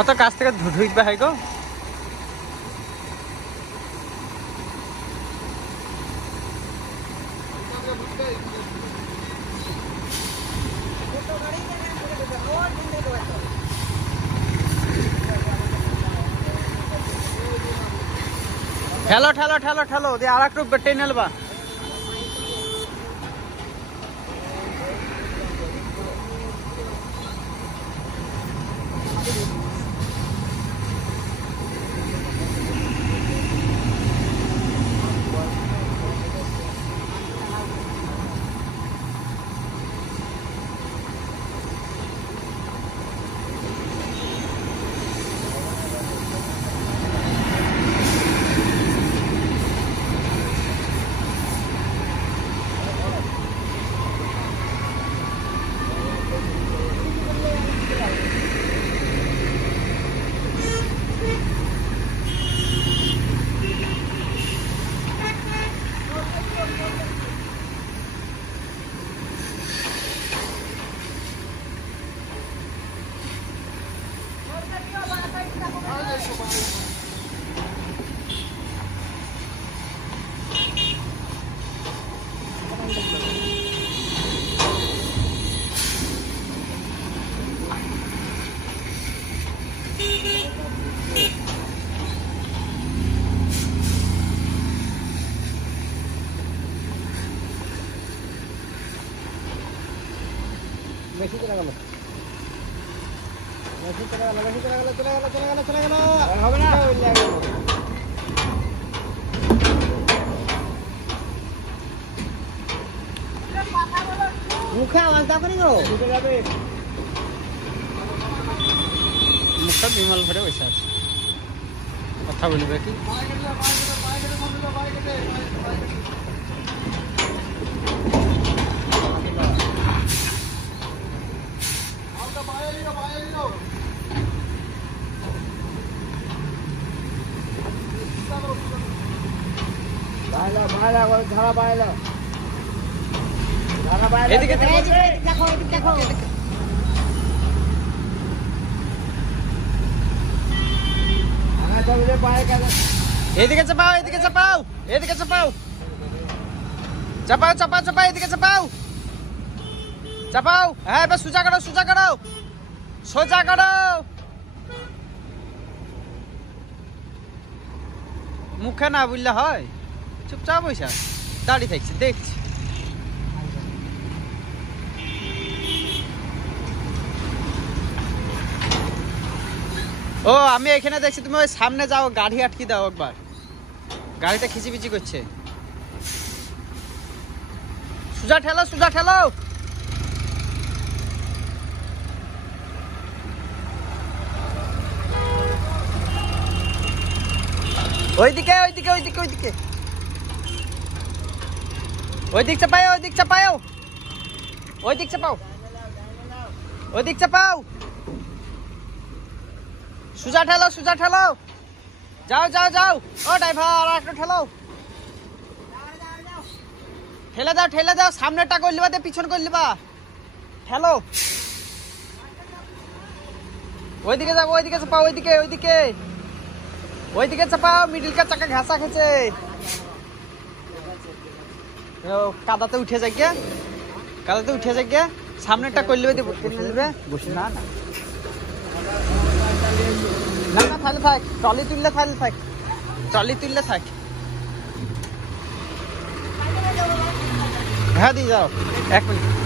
অত কাছ থেকে ঢুকবে হাই গো ঠেলো ঠেলো ঠেলো ঠেলো দিয়ে আর একটু টেনে নেলবা বেশি চলে গেল চলে গেল হবে না মুখে আওয়াজ দাও করি গো উঠে যাবে মুখটা বিমল ভরে বসে আছে কথা বলবে কি এদিকে দেখো এদিকে চাপাও এদিকে চাপাও এদিকে চাপাও চাপাও চাপাও চাপাও এদিকে চাপাও চাপাও হ্যাঁ এবার সোজা করো সোজা করো সোজা করো মুখে না বুঝলে হয় চুপচাপ বসে দাঁড়িয়ে থাকছি দেখছি ও আমি এখানে দেখছি তুমি ওই সামনে যাও গাড়ি আটকে দাও একবার গাড়িটা খিচিবিচি করছে সোজা ঠেলো সোজা ঠেলো ওইদিকে ওইদিকে ওইদিকে ওইদিকে ওই দিক চাপাও ওই দিক চাপাও ওই দিক চাপাও ওই দিক চাপাও সোজা ঠেলো সোজা ঠেলো যাও যাও যাও ও ড্রাইভার আর একটু ঠেলো ঠেলে দাও সামনেটা করে লিবা পিছন করে লিবা ঠেলো ওইদিকে যাবো ওইদিকে চাপাও ওইদিকে ওইদিকে ওইদিকে চাপাও মিডিলকার চাকা ঘাসা খেছে কাদাতে উঠে যাক গিয়া কাদাতে উঠে যাক গিয়া সামনেটা করে লিবে লিবে বসে না না না না তাহলে থাক ট্রলি তুললে তাহলে থাক ট্রলি তুললে থাক হ্যাঁ দিয়ে যাও 1 মিনিট